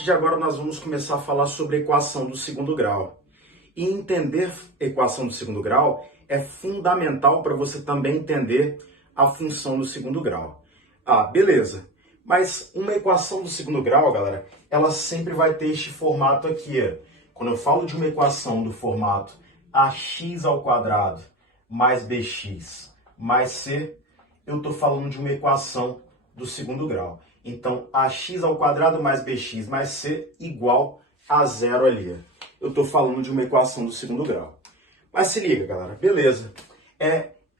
partir de agora nós vamos começar a falar sobre a equação do segundo grau. E entender a equação do segundo grau é fundamental para você também entender a função do segundo grau. Ah, beleza. Mas uma equação do segundo grau, galera, ela sempre vai ter este formato aqui. Quando eu falo de uma equação do formato ax ao quadrado mais bx mais c, eu estou falando de uma equação do segundo grau. Então, ax ao quadrado mais bx mais c igual a zero ali. Eu estou falando de uma equação do segundo grau. Mas se liga, galera, beleza.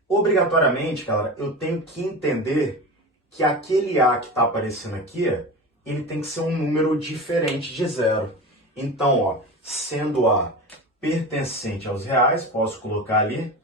Obrigatoriamente, galera, eu tenho que entender que aquele a que está aparecendo aqui, ele tem que ser um número diferente de zero. Então, ó, sendo a pertencente aos reais, posso colocar ali,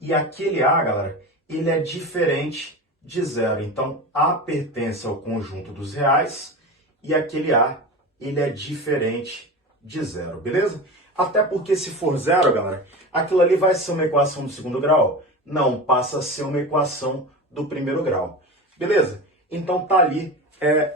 e aquele a, galera, ele é diferente de zero. Então, a pertence ao conjunto dos reais e aquele a, ele é diferente de zero, beleza? Até porque se for zero, galera, aquilo ali vai ser uma equação do segundo grau? Não, passa a ser uma equação do primeiro grau. Beleza? Então tá ali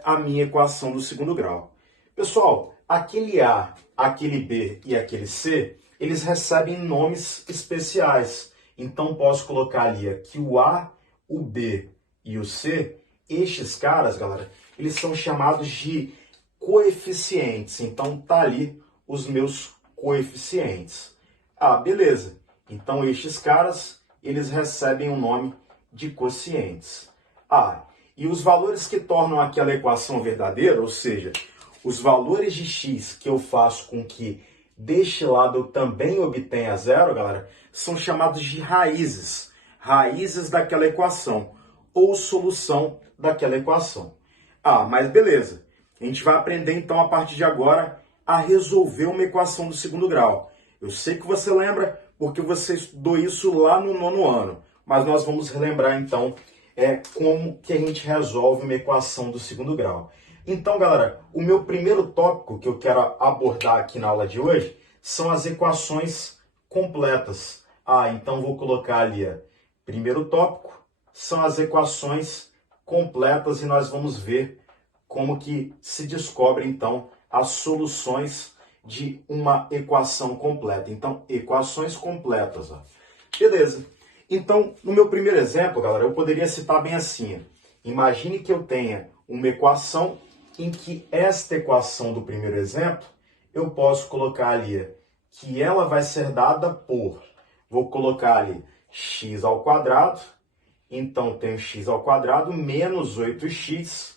a minha equação do segundo grau. Pessoal, aquele A, aquele B e aquele C, eles recebem nomes especiais. Então posso colocar ali que o A, o B e o C, estes caras, galera, eles são chamados de coeficientes. Então tá ali os meus coeficientes. Ah, beleza. Então estes caras, eles recebem o nome de quocientes. Ah, e os valores que tornam aquela equação verdadeira, ou seja, os valores de x que eu faço com que deste lado eu também obtenha zero, galera, são chamados de raízes. Raízes daquela equação, ou solução daquela equação. Ah, mas beleza. A gente vai aprender então a partir de agora a resolver uma equação do segundo grau. Eu sei que você lembra porque você estudou isso lá no nono ano, mas nós vamos relembrar então como que a gente resolve uma equação do segundo grau. Então, galera, o meu primeiro tópico que eu quero abordar aqui na aula de hoje são as equações completas. Ah, então vou colocar ali, primeiro tópico são as equações completas e nós vamos ver como que se descobre, então, as soluções de uma equação completa. Então, equações completas. Ó. Beleza. Então, no meu primeiro exemplo, galera, eu poderia citar bem assim. Imagine que eu tenha uma equação em que esta equação do primeiro exemplo, eu posso colocar ali que ela vai ser dada por, vou colocar ali x ao quadrado, então tenho x ao quadrado menos 8x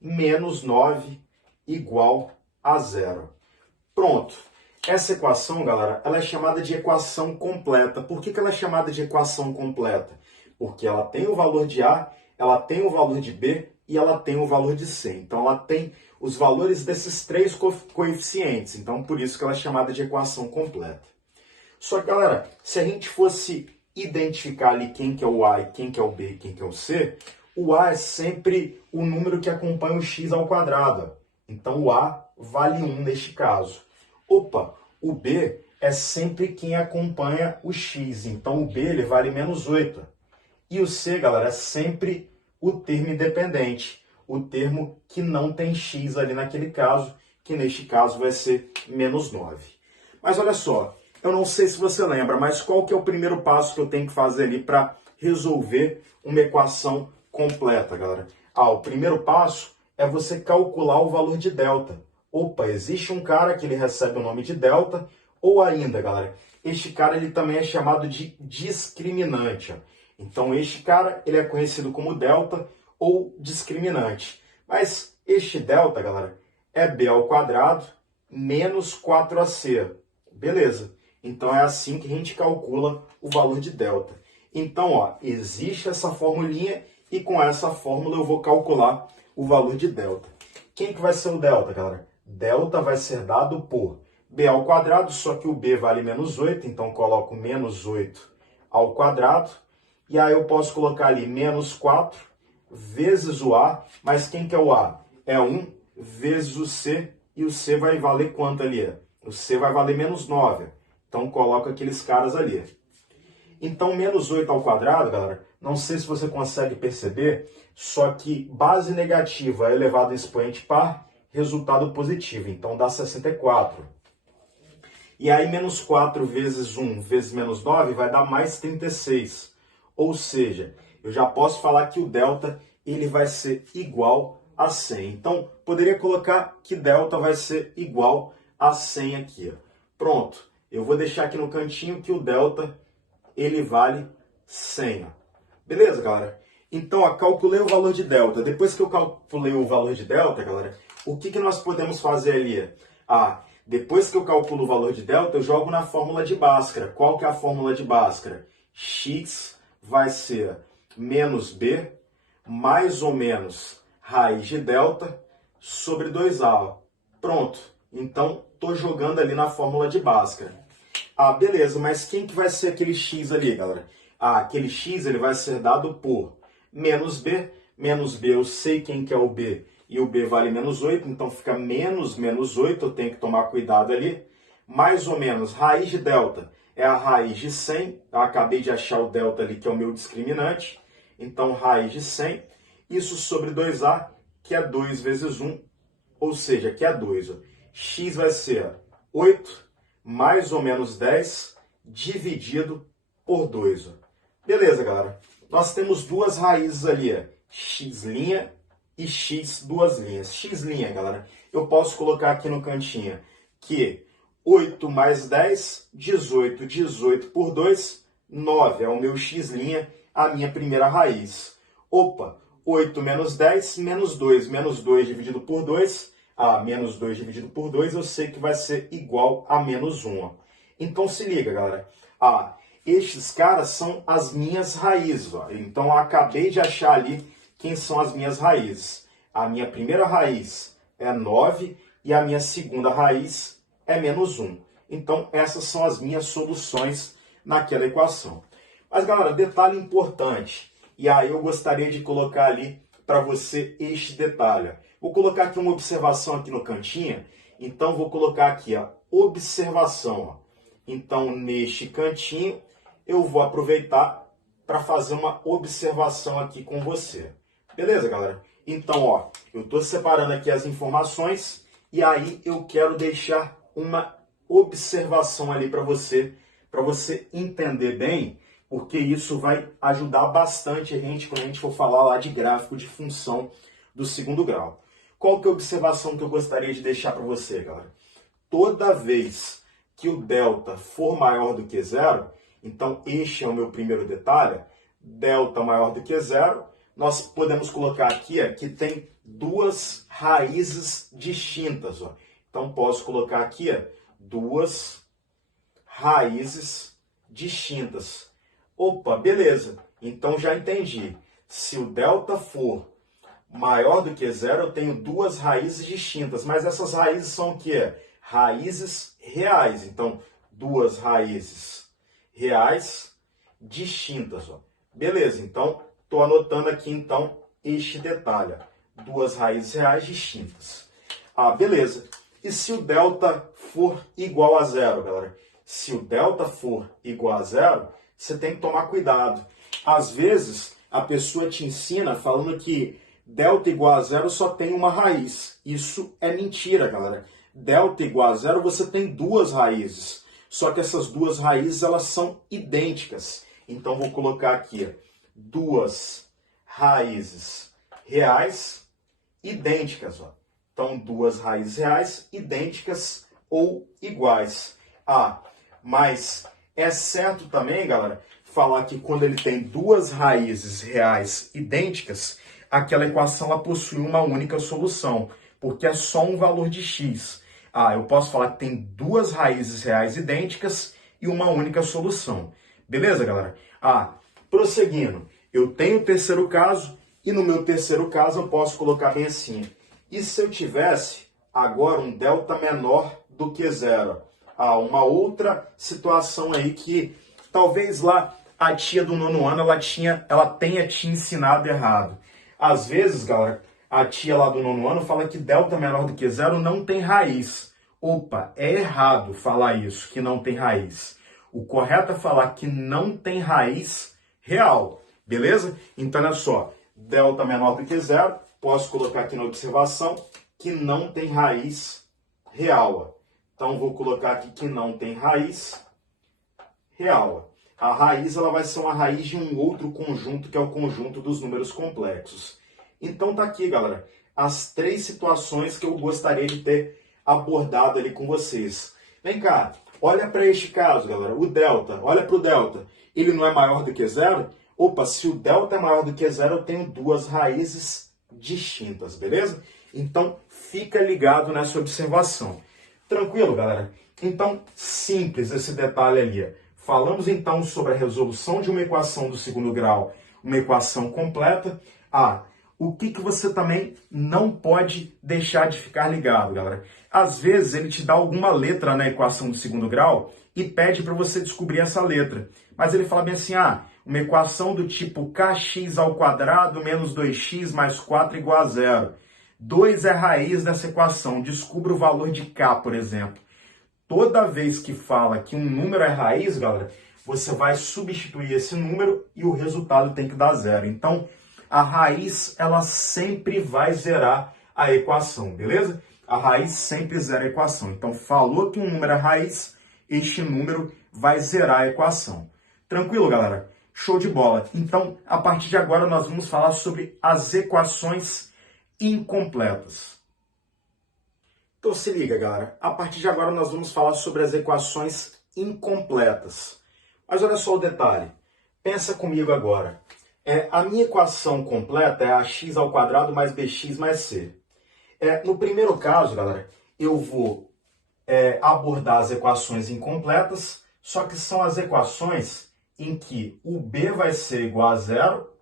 menos 9 igual a zero. Pronto. Essa equação, galera, ela é chamada de equação completa. Por que ela é chamada de equação completa? Porque ela tem o valor de A, ela tem o valor de B e ela tem o valor de C. Então, ela tem os valores desses três coeficientes. Então, por isso que ela é chamada de equação completa. Só que, galera, se a gente fosse identificar ali quem que é o A e quem que é o B e quem que é o C, o A é sempre o número que acompanha o x ao quadrado. Então, o A vale 1 neste caso. Opa, o B é sempre quem acompanha o x, então o B ele vale menos 8. E o C, galera, é sempre o termo independente, o termo que não tem x ali naquele caso, que neste caso vai ser menos 9. Mas olha só, eu não sei se você lembra, mas qual que é o primeiro passo que eu tenho que fazer ali para resolver uma equação completa, galera? Ah, o primeiro passo é você calcular o valor de delta. Opa, existe um cara que ele recebe o nome de delta, ou ainda, galera, este cara ele também é chamado de discriminante. Ó. Então, este cara ele é conhecido como delta ou discriminante. Mas este delta, galera, é b ao quadrado menos 4ac. Beleza. Então, é assim que a gente calcula o valor de delta. Então, ó, existe essa formulinha e com essa fórmula eu vou calcular o valor de delta. Quem que vai ser o delta, galera? Delta vai ser dado por b ao quadrado, só que o b vale menos 8, então coloco menos 8 ao quadrado. E aí eu posso colocar ali menos 4 vezes o a, mas quem que é o a? É 1 vezes o c, e o c vai valer quanto ali? O c vai valer menos 9, então coloco aqueles caras ali. Então menos 8 ao quadrado, galera, não sei se você consegue perceber, só que base negativa elevado a expoente par resultado positivo, então dá 64. E aí, menos 4 vezes 1 vezes menos 9 vai dar mais 36. Ou seja, eu já posso falar que o delta ele vai ser igual a 100. Então, poderia colocar que delta vai ser igual a 100 aqui. Ó. Pronto, eu vou deixar aqui no cantinho que o delta ele vale 100. Ó. Beleza, galera? Então, ó, calculei o valor de delta. Depois que eu calculei o valor de delta, galera, o que nós podemos fazer ali? Depois que eu calculo o valor de delta, eu jogo na fórmula de Bhaskara. Qual que é a fórmula de Bhaskara? X vai ser menos B, mais ou menos raiz de delta, sobre 2A. Pronto. Então, estou jogando ali na fórmula de Bhaskara. Beleza, mas quem que vai ser aquele X ali, galera? Aquele X ele vai ser dado por menos B. Menos B, eu sei quem que é o B. E o B vale menos 8, então fica menos 8, eu tenho que tomar cuidado ali. Mais ou menos, raiz de delta é a raiz de 100. Eu acabei de achar o delta ali, que é o meu discriminante. Então, raiz de 100. Isso sobre 2A, que é 2 vezes 1, ou seja, que é 2. Ó. X vai ser 8 mais ou menos 10 dividido por 2. Ó. Beleza, galera. Nós temos duas raízes ali, ó. X' e x duas linhas. X', galera, eu posso colocar aqui no cantinho que 8 mais 10, 18. 18 por 2, 9. É o meu x', a minha primeira raiz. 8 menos 10, menos 2. Menos 2 dividido por 2. Menos 2 dividido por 2, eu sei que vai ser igual a menos 1. Ó. Então, se liga, galera. Estes caras são as minhas raízes. Ó. Então, eu acabei de achar ali quem são as minhas raízes. A minha primeira raiz é 9 e a minha segunda raiz é menos 1. Então, essas são as minhas soluções naquela equação. Mas, galera, detalhe importante. E aí eu gostaria de colocar ali para você este detalhe. Vou colocar aqui uma observação aqui no cantinho. Então, vou colocar aqui a observação. Ó. Então, neste cantinho, eu vou aproveitar para fazer uma observação aqui com você. Beleza, galera? Então, ó, eu estou separando aqui as informações e aí eu quero deixar uma observação ali para você entender bem, porque isso vai ajudar bastante a gente quando a gente for falar lá de gráfico de função do segundo grau. Qual que é a observação que eu gostaria de deixar para você, galera? Toda vez que o delta for maior do que zero, então este é o meu primeiro detalhe, delta maior do que zero, nós podemos colocar aqui que tem duas raízes distintas. Ó. Então, posso colocar aqui duas raízes distintas. Beleza. Então, já entendi. Se o delta for maior do que zero, eu tenho duas raízes distintas. Mas essas raízes são o quê? Raízes reais. Então, duas raízes reais distintas. Ó. Beleza. Então, estou anotando aqui, então, este detalhe. Duas raízes reais distintas. Beleza. E se o delta for igual a zero, galera? Se o delta for igual a zero, você tem que tomar cuidado. Às vezes, a pessoa te ensina falando que delta igual a zero só tem uma raiz. Isso é mentira, galera. Delta igual a zero, você tem duas raízes. Só que essas duas raízes, elas são idênticas. Então, vou colocar aqui duas raízes reais idênticas. Ó. Então, duas raízes reais idênticas ou iguais. Mas é certo também, galera, falar que quando ele tem duas raízes reais idênticas, aquela equação ela possui uma única solução, porque é só um valor de x. Eu posso falar que tem duas raízes reais idênticas e uma única solução. Beleza, galera? Prosseguindo, eu tenho o terceiro caso e no meu terceiro caso eu posso colocar bem assim. E se eu tivesse agora um delta menor do que zero? Uma outra situação aí que talvez lá a tia do nono ano ela tenha te ensinado errado. Às vezes, galera, a tia lá do nono ano fala que delta menor do que zero não tem raiz. É errado falar isso, que não tem raiz. O correto é falar que não tem raiz real, beleza? Então, olha só, delta menor do que zero, posso colocar aqui na observação que não tem raiz real. Então, vou colocar aqui que não tem raiz real. A raiz ela vai ser uma raiz de um outro conjunto, que é o conjunto dos números complexos. Então, tá aqui, galera, as 3 situações que eu gostaria de ter abordado ali com vocês. Vem cá, olha para este caso, galera, o delta. Olha para o delta. Ele não é maior do que zero? Opa, se o delta é maior do que zero, eu tenho 2 raízes distintas, beleza? Então, fica ligado nessa observação. Tranquilo, galera? Então, simples esse detalhe ali. Falamos então sobre a resolução de uma equação do segundo grau, uma equação completa. O que você também não pode deixar de ficar ligado, galera? Às vezes ele te dá alguma letra na equação do segundo grau e pede para você descobrir essa letra. Mas ele fala bem assim, uma equação do tipo kx ao quadrado menos 2x mais 4 igual a 0. 2 é a raiz dessa equação. Descubra o valor de k, por exemplo. Toda vez que fala que um número é raiz, galera, você vai substituir esse número e o resultado tem que dar 0. Então, a raiz, ela sempre vai zerar a equação, beleza? A raiz sempre zera a equação. Então, falou que um número é raiz, este número vai zerar a equação. Tranquilo, galera? Show de bola. Então, a partir de agora, nós vamos falar sobre as equações incompletas. Então, se liga, galera. A partir de agora, nós vamos falar sobre as equações incompletas. Mas olha só o detalhe. Pensa comigo agora. A minha equação completa é ax ao quadrado mais bx mais c. No primeiro caso, galera, eu vou abordar as equações incompletas, só que são as equações em que o b vai ser igual a 0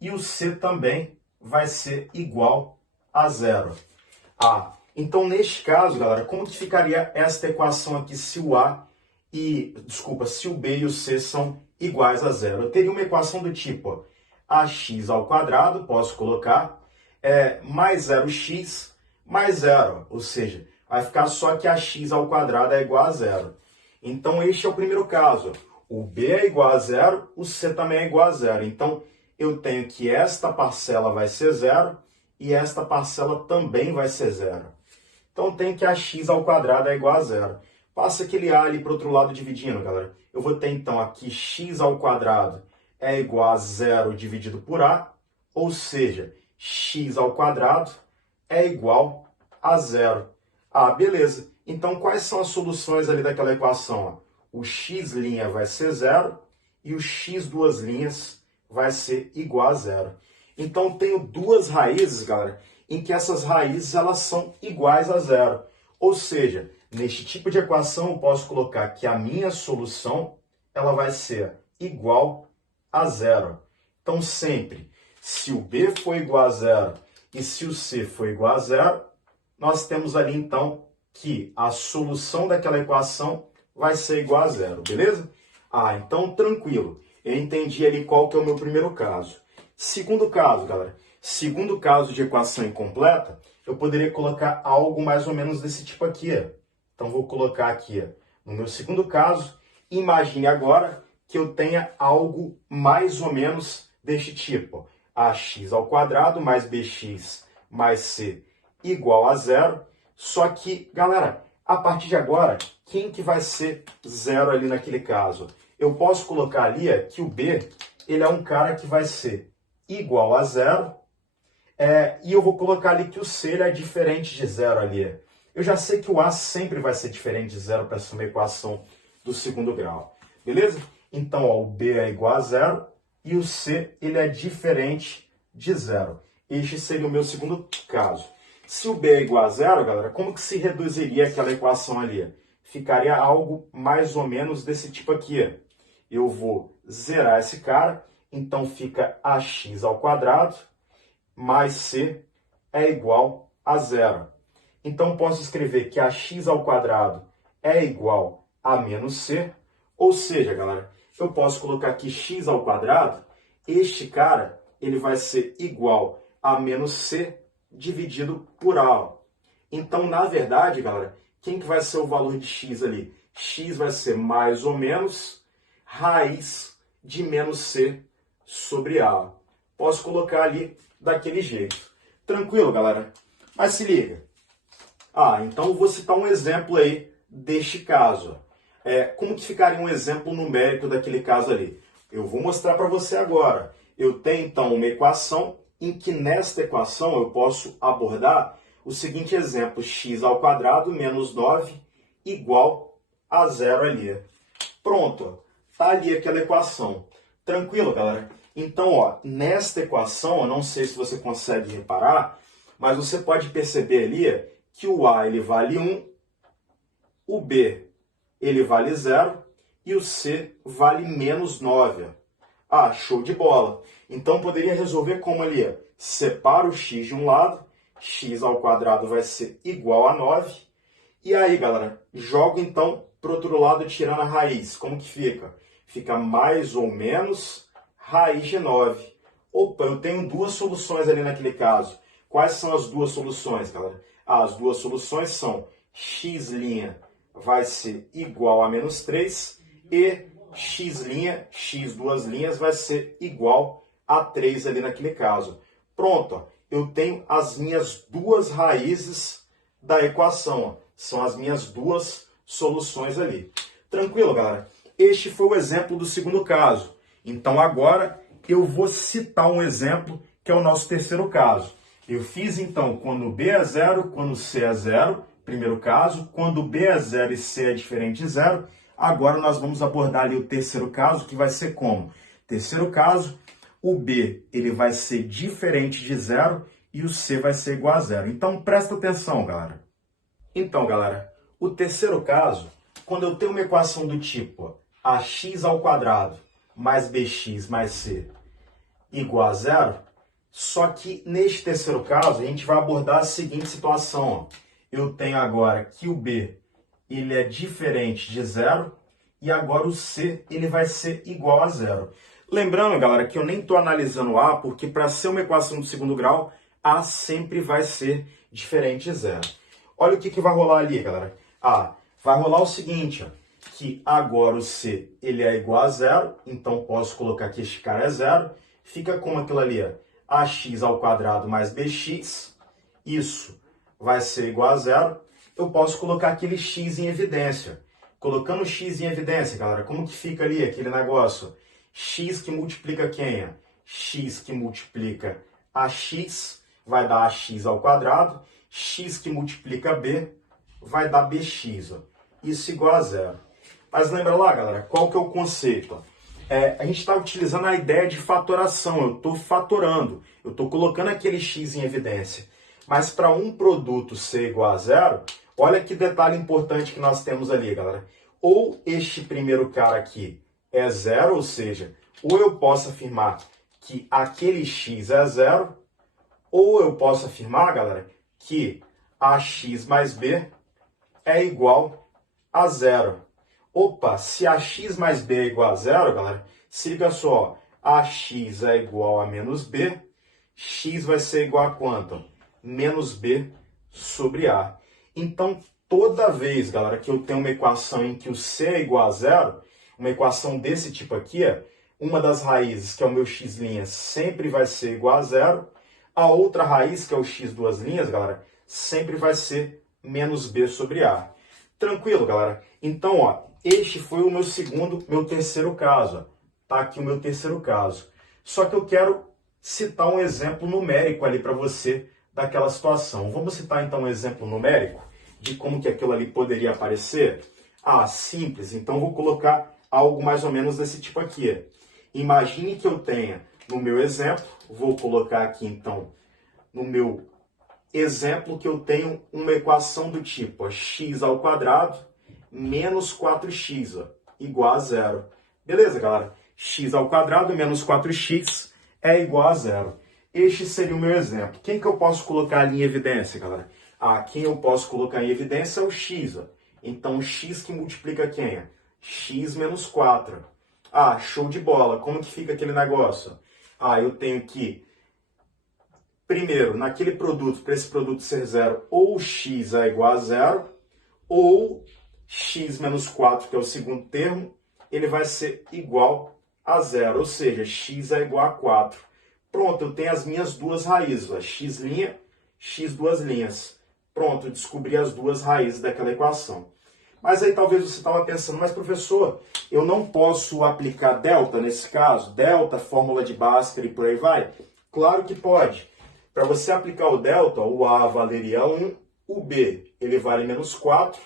e o c também vai ser igual a 0. Então, neste caso, galera, como que ficaria esta equação aqui se se o b e o c são iguais a 0? Eu teria uma equação do tipo ax ao quadrado, posso colocar, mais 0x mais 0, ou seja, vai ficar só que ax ao quadrado é igual a 0. Então, este é o primeiro caso. O b é igual a 0, o c também é igual a 0. Então, eu tenho que esta parcela vai ser 0 e esta parcela também vai ser 0. Então, tem que ax ao quadrado é igual a 0. Passa aquele a ali para o outro lado dividindo, galera. Eu vou ter, então, aqui x ao quadrado é igual a 0 dividido por a, ou seja, x ao quadrado é igual a 0. Beleza. Então, quais são as soluções ali daquela equação? O x' vai ser 0 e o x duas linhas vai ser igual a 0. Então, tenho 2 raízes, galera, em que essas raízes elas são iguais a 0. Ou seja, neste tipo de equação, eu posso colocar que a minha solução ela vai ser igual a 0. Então, sempre, se o b for igual a 0 e se o c for igual a 0, nós temos ali, então, que a solução daquela equação vai ser igual a 0, beleza? Então, tranquilo. Eu entendi ali qual que é o meu primeiro caso. Segundo caso, galera. Segundo caso de equação incompleta, eu poderia colocar algo mais ou menos desse tipo aqui. Então, vou colocar aqui, no meu segundo caso, imagine agora que eu tenha algo mais ou menos deste tipo. Ax ao quadrado mais bx mais c igual a 0. Só que, galera, a partir de agora, quem que vai ser 0 ali naquele caso? Eu posso colocar ali que o b ele é um cara que vai ser igual a 0. E eu vou colocar ali que o c ele é diferente de 0 ali. Eu já sei que o a sempre vai ser diferente de 0 para essa uma equação do segundo grau. Beleza? Então, o b é igual a 0 e o c ele é diferente de 0. Este seria o meu segundo caso. Se o b é igual a 0, galera, como que se reduziria aquela equação ali? Ficaria algo mais ou menos desse tipo aqui. Eu vou zerar esse cara, então fica ax ao quadrado mais c é igual a 0. Então, posso escrever que ax ao quadrado é igual a menos c, ou seja, galera, eu posso colocar aqui x ao quadrado, este cara ele vai ser igual a menos c dividido por a. Então, na verdade, galera, quem que vai ser o valor de x ali? X vai ser mais ou menos raiz de menos c sobre a. Posso colocar ali daquele jeito. Tranquilo, galera? Mas se liga. Então vou citar um exemplo aí deste caso. Como que ficaria um exemplo numérico daquele caso ali? Eu vou mostrar para você agora. Eu tenho então uma equação em que nesta equação eu posso abordar o seguinte exemplo: x ao quadrado menos 9 igual a zero ali. Pronto, tá ali aquela equação. Tranquilo, galera? Então, nesta equação, eu não sei se você consegue reparar, mas você pode perceber ali que o A ele vale 1, o B ele vale 0 e o C vale menos 9. Show de bola! Então, poderia resolver como ali? Separa o x de um lado, x ao quadrado vai ser igual a 9. E aí, galera, jogo então para o outro lado tirando a raiz. Como que fica? Fica mais ou menos raiz de 9. Opa, eu tenho duas soluções ali naquele caso. Quais são as duas soluções, galera? As duas soluções são x' vai ser igual a menos 3 e x' duas linhas, vai ser igual a 3 ali naquele caso. Pronto, eu tenho as minhas duas raízes da equação. São as minhas duas soluções ali. Tranquilo, galera? Este foi o exemplo do segundo caso. Então agora eu vou citar um exemplo que é o nosso terceiro caso. Eu fiz então quando B é 0, quando C é 0, primeiro caso. Quando B é 0 e C é diferente de 0. Agora nós vamos abordar ali o terceiro caso, que vai ser como? Terceiro caso, o B ele vai ser diferente de 0 e o C vai ser igual a 0. Então presta atenção, galera. Então, galera, o terceiro caso, quando eu tenho uma equação do tipo ax ao quadrado mais bx mais c igual a 0, só que neste terceiro caso a gente vai abordar a seguinte situação. Eu tenho agora que o b ele é diferente de 0 e agora o c ele vai ser igual a 0. Lembrando, galera, que eu nem estou analisando A, porque para ser uma equação do segundo grau, A sempre vai ser diferente de 0. Olha o que vai rolar ali, galera. Vai rolar o seguinte, que agora o C ele é igual a 0, então posso colocar que este cara é 0. Fica como aquilo ali, ax ao quadrado mais bx, isso vai ser igual a 0. Eu posso colocar aquele x em evidência. Colocando o x em evidência, galera, como que fica ali aquele negócio? X que multiplica quem? X que multiplica ax vai dar ax ao quadrado. X que multiplica b vai dar bx. Isso igual a 0. Mas lembra lá, galera, qual que é o conceito? A gente está utilizando a ideia de fatoração. Eu estou fatorando. Eu estou colocando aquele x em evidência. Mas para um produto ser igual a 0, olha que detalhe importante que nós temos ali, galera. Ou este primeiro cara aqui é 0, ou seja, ou eu posso afirmar que aquele x é 0, ou eu posso afirmar, galera, que ax mais b é igual a 0. Opa, se ax mais b é igual a 0, galera, se liga só, ax é igual a menos b, x vai ser igual a quanto? Menos b sobre a. Então, toda vez, galera, que eu tenho uma equação em que o c é igual a 0, uma equação desse tipo aqui, uma das raízes, que é o meu x' sempre vai ser igual a 0, a outra raiz, que é o x duas linhas, galera, sempre vai ser menos b sobre a. Tranquilo, galera? Então, este foi o meu terceiro caso. Tá aqui o meu terceiro caso. Só que eu quero citar um exemplo numérico ali para você daquela situação. Vamos citar então um exemplo numérico de como que aquilo ali poderia aparecer? Simples. Então vou colocar algo mais ou menos desse tipo aqui. Imagine que eu tenha no meu exemplo, vou colocar aqui então no meu exemplo que eu tenho uma equação do tipo x ao quadrado menos 4x igual a 0. Beleza, galera? X ao quadrado menos 4x é igual a 0. Este seria o meu exemplo. Quem que eu posso colocar ali em evidência, galera? Quem eu posso colocar em evidência é o x. Então, x que multiplica quem? X menos 4. Show de bola. Como que fica aquele negócio? Eu tenho que, primeiro, naquele produto, para esse produto ser 0, ou x é igual a 0, ou x menos 4, que é o segundo termo, ele vai ser igual a 0. Ou seja, x é igual a 4. Pronto, eu tenho as minhas duas raízes, x' x duas linhas. Pronto, descobri as duas raízes daquela equação. Mas aí talvez você estava pensando, mas professor, eu não posso aplicar delta nesse caso? Delta, fórmula de Bhaskara e por aí vai? Claro que pode. Para você aplicar o delta, o A valeria 1, o B ele vale menos 4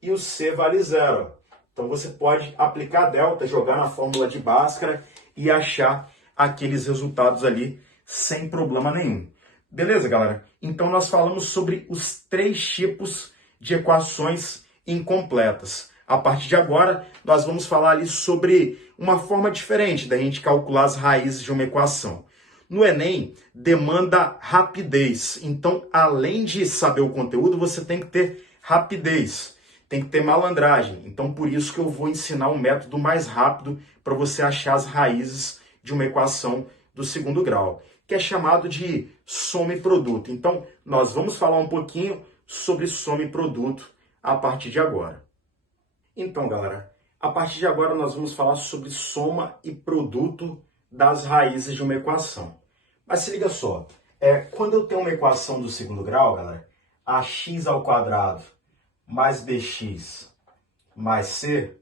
e o C vale 0. Então você pode aplicar delta, jogar na fórmula de Bhaskara e achar aqueles resultados ali sem problema nenhum. Beleza, galera? Então nós falamos sobre os 3 tipos de equações incompletas. A partir de agora, nós vamos falar ali sobre uma forma diferente da gente calcular as raízes de uma equação. No Enem, demanda rapidez. Então, além de saber o conteúdo, você tem que ter rapidez. Tem que ter malandragem. Então, por isso que eu vou ensinar um método mais rápido para você achar as raízes de uma equação do segundo grau, que é chamado de soma e produto. Então, nós vamos falar um pouquinho sobre soma e produto a partir de agora. Então, galera, a partir de agora nós vamos falar sobre soma e produto das raízes de uma equação. Mas se liga só, quando eu tenho uma equação do segundo grau, galera, ax² mais bx mais c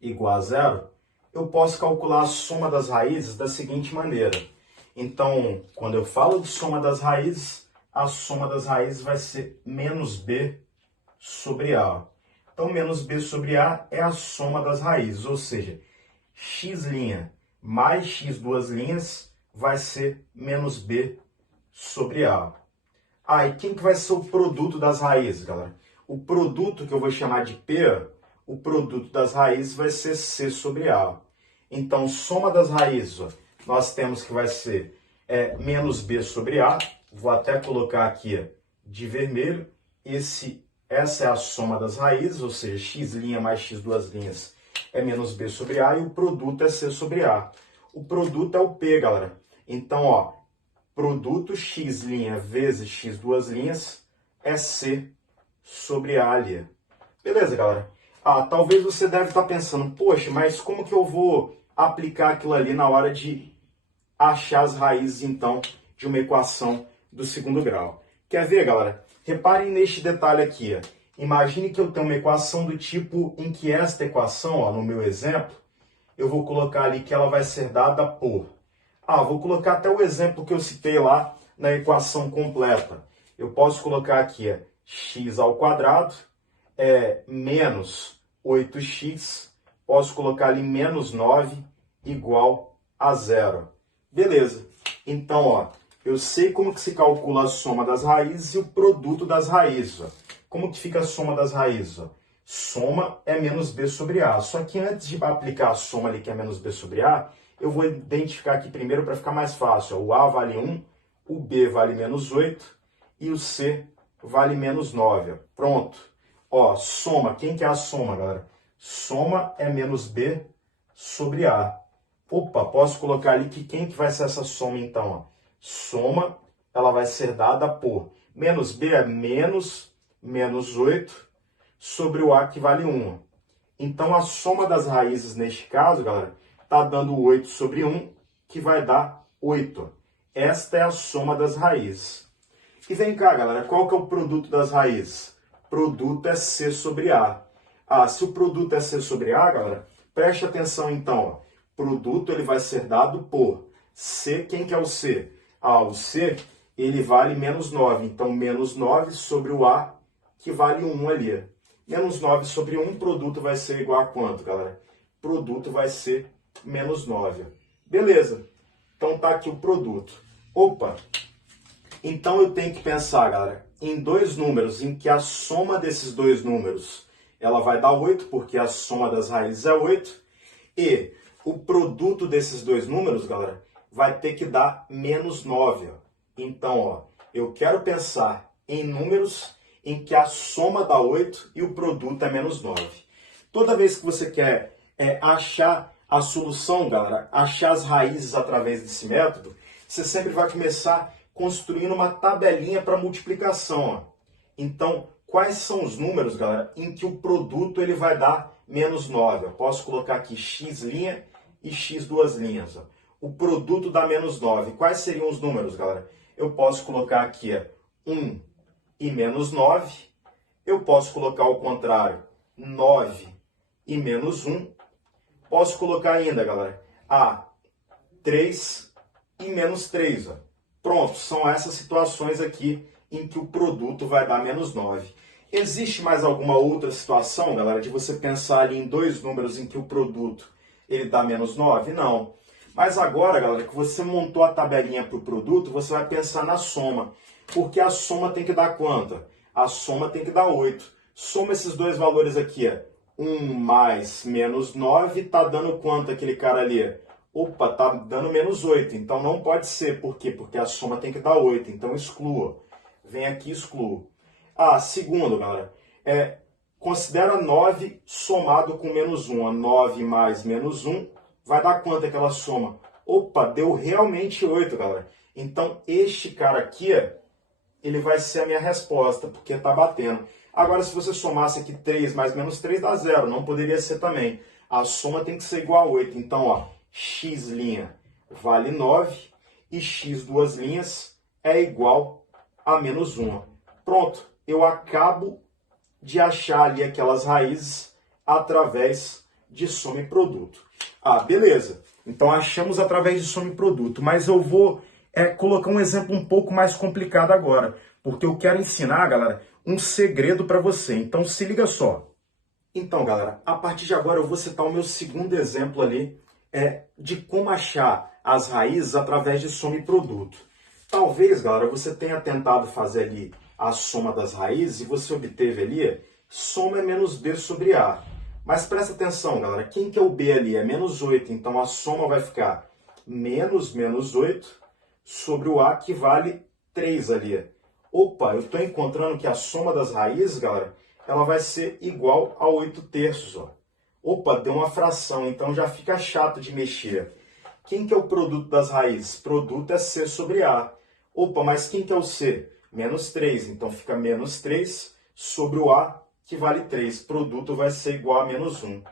igual a 0, eu posso calcular a soma das raízes da seguinte maneira. Então, quando eu falo de soma das raízes, a soma das raízes vai ser menos b sobre a. Então, menos b sobre a é a soma das raízes, ou seja, x' mais x duas linhas vai ser menos b sobre a. E quem que vai ser o produto das raízes, galera? O produto que eu vou chamar de p, o produto das raízes vai ser c sobre a. Então, soma das raízes, nós temos que vai ser menos b sobre a. Vou até colocar aqui de vermelho. Essa é a soma das raízes, ou seja, x' mais x duas linhas é menos b sobre a e o produto é c sobre a. O produto é o p, galera. Então, produto x' vezes x duas linhas é c sobre a ali. Beleza, galera? Talvez você deve estar pensando, poxa, mas como que eu vou aplicar aquilo ali na hora de achar as raízes, então, de uma equação do segundo grau? Quer ver, galera? Reparem neste detalhe aqui. Imagine que eu tenho uma equação do tipo em que esta equação, no meu exemplo, eu vou colocar ali que ela vai ser dada por... vou colocar até o exemplo que eu citei lá na equação completa. Eu posso colocar aqui x² menos 8x, posso colocar ali menos 9 igual a 0. Beleza. Então, eu sei como que se calcula a soma das raízes e o produto das raízes. Como que fica a soma das raízes? Soma é menos b sobre a. Só que antes de aplicar a soma ali, que é menos b sobre a, eu vou identificar aqui primeiro para ficar mais fácil. O a vale 1, o b vale menos 8 e o c vale menos 9. Pronto. Soma. Quem que é a soma, galera? Soma é menos b sobre a. Posso colocar ali que quem que vai ser essa soma então? Soma, ela vai ser dada por menos b é menos 8 sobre o a que vale 1. Então, a soma das raízes neste caso, galera, está dando 8 sobre 1, que vai dar 8. Esta é a soma das raízes. E vem cá, galera, qual que é o produto das raízes? Produto é c sobre a. Se o produto é c sobre a, galera, preste atenção então. Produto ele vai ser dado por c. Quem que é o c? O c ele vale menos 9. Então, menos 9 sobre o a, que vale 1 ali. Menos 9 sobre 1, produto vai ser igual a quanto, galera? Produto vai ser menos 9. Beleza. Então, tá aqui o produto. Então, eu tenho que pensar, galera, em dois números, em que a soma desses dois números, ela vai dar 8, porque a soma das raízes é 8. E o produto desses dois números, galera, vai ter que dar menos 9. Então, eu quero pensar em números em que a soma dá 8 e o produto é menos 9. Toda vez que você quer achar a solução, galera, achar as raízes através desse método, você sempre vai começar construindo uma tabelinha para multiplicação. Então, quais são os números, galera, em que o produto ele vai dar menos 9? Eu posso colocar aqui x' e x duas linhas. O produto dá menos 9. Quais seriam os números, galera? Eu posso colocar aqui 1 e menos 9. Eu posso colocar ao contrário, 9 e menos 1. Posso colocar ainda, galera, 3 e menos 3. Ó. Pronto, são essas situações aqui em que o produto vai dar menos 9. Existe mais alguma outra situação, galera, de você pensar ali em dois números em que o produto ele dá menos 9? Não. Mas agora, galera, que você montou a tabelinha para o produto, você vai pensar na soma. Porque a soma tem que dar quanto? A soma tem que dar 8. Soma esses dois valores aqui. 1 mais menos 9 está dando quanto aquele cara ali? Opa, está dando menos 8. Então não pode ser. Por quê? Porque a soma tem que dar 8. Então exclua. Vem aqui e exclua. Segundo, galera, considera 9 somado com menos 1. 9 mais menos 1 vai dar quanto aquela soma? Opa, deu realmente 8, galera. Então este cara aqui, ele vai ser a minha resposta, porque está batendo. Agora, se você somasse aqui 3 mais menos 3, dá 0. Não poderia ser também. A soma tem que ser igual a 8. Então, x' vale 9 e x duas linhas é igual a menos 1. Pronto, eu acabo de achar ali aquelas raízes através de soma e produto. Beleza. Então, achamos através de soma e produto. Mas eu vou colocar um exemplo um pouco mais complicado agora. Porque eu quero ensinar, galera, um segredo para você. Então, se liga só. Então, galera, a partir de agora eu vou citar o meu segundo exemplo ali de como achar as raízes através de soma e produto. Talvez, galera, você tenha tentado fazer ali a soma das raízes e você obteve ali soma é menos b sobre a. Mas presta atenção, galera, quem que é o b ali? É menos 8, então a soma vai ficar menos 8 sobre o a, que vale 3 ali. Opa, eu estou encontrando que a soma das raízes, galera, ela vai ser igual a 8 terços. Ó. Opa, deu uma fração, então já fica chato de mexer. Quem que é o produto das raízes? Produto é c sobre a. Opa, mas quem que é o c? Menos 3, então fica menos 3 sobre o a, que vale 3. Produto vai ser igual a menos 1.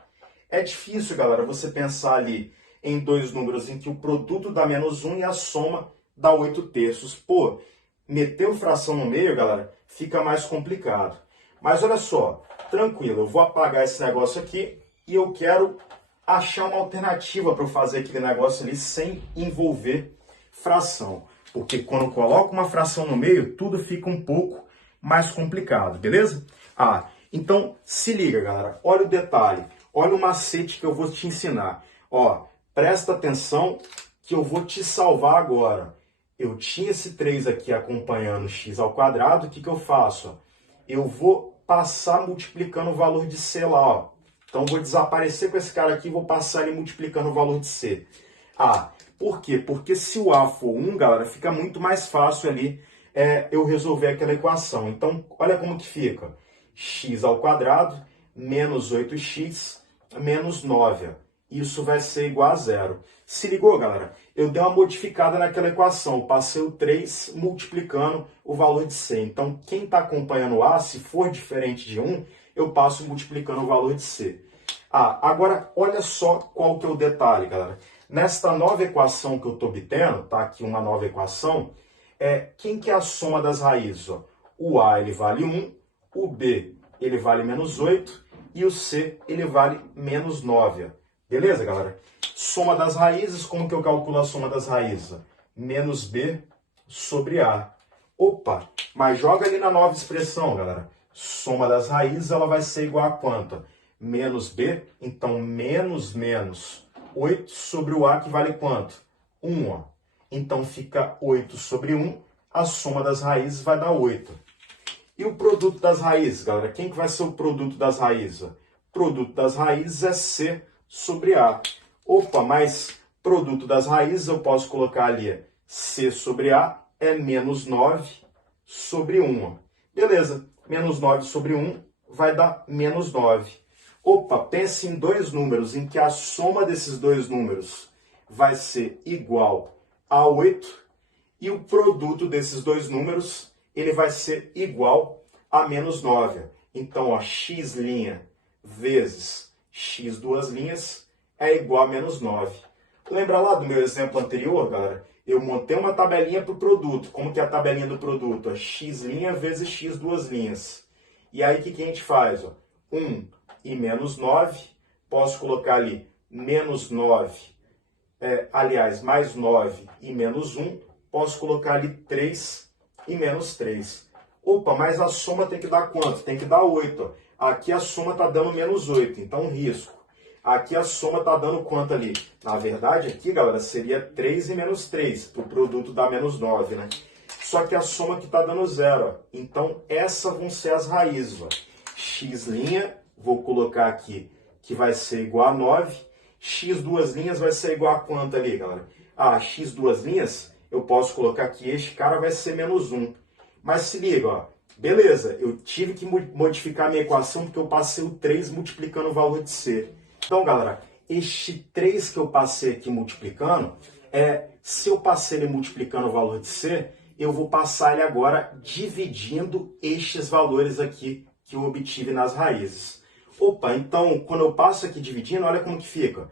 É difícil, galera, você pensar ali em dois números em que o produto dá menos 1 e a soma dá 8 terços. Pô, meteu fração no meio, galera, fica mais complicado. Mas olha só, tranquilo, eu vou apagar esse negócio aqui e eu quero achar uma alternativa para eu fazer aquele negócio ali sem envolver fração. Porque quando eu coloco uma fração no meio, tudo fica um pouco mais complicado, beleza? Então se liga, galera, olha o detalhe, olha o macete que eu vou te ensinar. Presta atenção que eu vou te salvar agora. Eu tinha esse 3 aqui acompanhando x ao quadrado, o que eu faço? Eu vou passar multiplicando o valor de c lá. Então, vou desaparecer com esse cara aqui e vou passar ele multiplicando o valor de c. Por quê? Porque se o a for 1, galera, fica muito mais fácil ali eu resolver aquela equação. Então, olha como que fica. X ao quadrado menos 8x menos 9. Isso vai ser igual a 0. Se ligou, galera? Eu dei uma modificada naquela equação. Eu passei o 3 multiplicando o valor de c. Então, quem está acompanhando o a, se for diferente de 1, eu passo multiplicando o valor de c. Agora, olha só qual que é o detalhe, galera. Nesta nova equação que eu estou obtendo, tá aqui uma nova equação, quem que é a soma das raízes? O a ele vale 1, o b ele vale menos 8 e o c ele vale menos 9. Beleza, galera? Soma das raízes, como que eu calculo a soma das raízes? Menos b sobre a. Opa, mas joga ali na nova expressão, galera. Soma das raízes, ela vai ser igual a quanto? Menos b, então menos 8 sobre o a, que vale quanto? 1. Então fica 8 sobre 1, a soma das raízes vai dar 8. E o produto das raízes, galera? Quem que vai ser o produto das raízes? O produto das raízes é c sobre a. Opa, mas produto das raízes eu posso colocar ali c sobre a é menos 9 sobre 1. Beleza, menos 9 sobre 1 vai dar menos 9. Opa, pense em dois números em que a soma desses dois números vai ser igual a 8 e o produto desses dois números ele vai ser igual a menos 9. Então, x' vezes x duas linhas é igual a menos 9. Lembra lá do meu exemplo anterior, galera? Eu montei uma tabelinha para o produto. Como que é a tabelinha do produto? É x' vezes x duas linhas. E aí o que a gente faz? 1 e menos 9. Posso colocar ali menos 9, mais 9 e menos 1. Posso colocar ali 3 e menos 3. Opa, mas a soma tem que dar quanto? Tem que dar 8. Aqui a soma está dando menos 8, então risco. Aqui a soma está dando quanto ali? Na verdade, aqui, galera, seria 3 e menos 3, para o produto dar menos 9, né? Só que a soma aqui está dando 0, ó. Então, essas vão ser as raízes, ó. X', vou colocar aqui, que vai ser igual a 9. X duas linhas vai ser igual a quanto ali, galera? X duas linhas, eu posso colocar aqui, este cara vai ser menos 1. Mas se liga, ó. Beleza, eu tive que modificar a minha equação porque eu passei o 3 multiplicando o valor de C. Então, galera, este 3 que eu passei aqui multiplicando, se eu passei ele multiplicando o valor de C, eu vou passar ele agora dividindo estes valores aqui que eu obtive nas raízes. Opa, então, quando eu passo aqui dividindo, olha como que fica.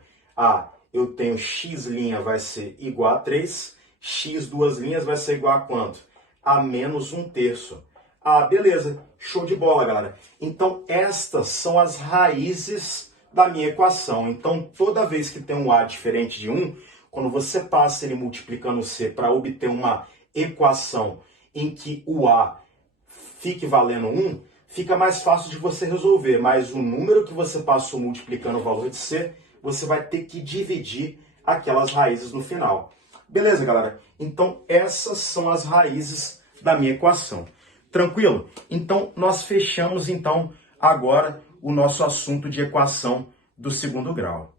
Eu tenho x' vai ser igual a 3, x duas linhas vai ser igual a quanto? A menos 1/3. Beleza, show de bola, galera. Então, estas são as raízes da minha equação. Então, toda vez que tem um A diferente de 1, quando você passa ele multiplicando C para obter uma equação em que o A fique valendo 1, fica mais fácil de você resolver. Mas o número que você passou multiplicando o valor de C, você vai ter que dividir aquelas raízes no final. Beleza, galera? Então, essas são as raízes da minha equação. Tranquilo? Então, nós fechamos, agora o nosso assunto de equação do segundo grau.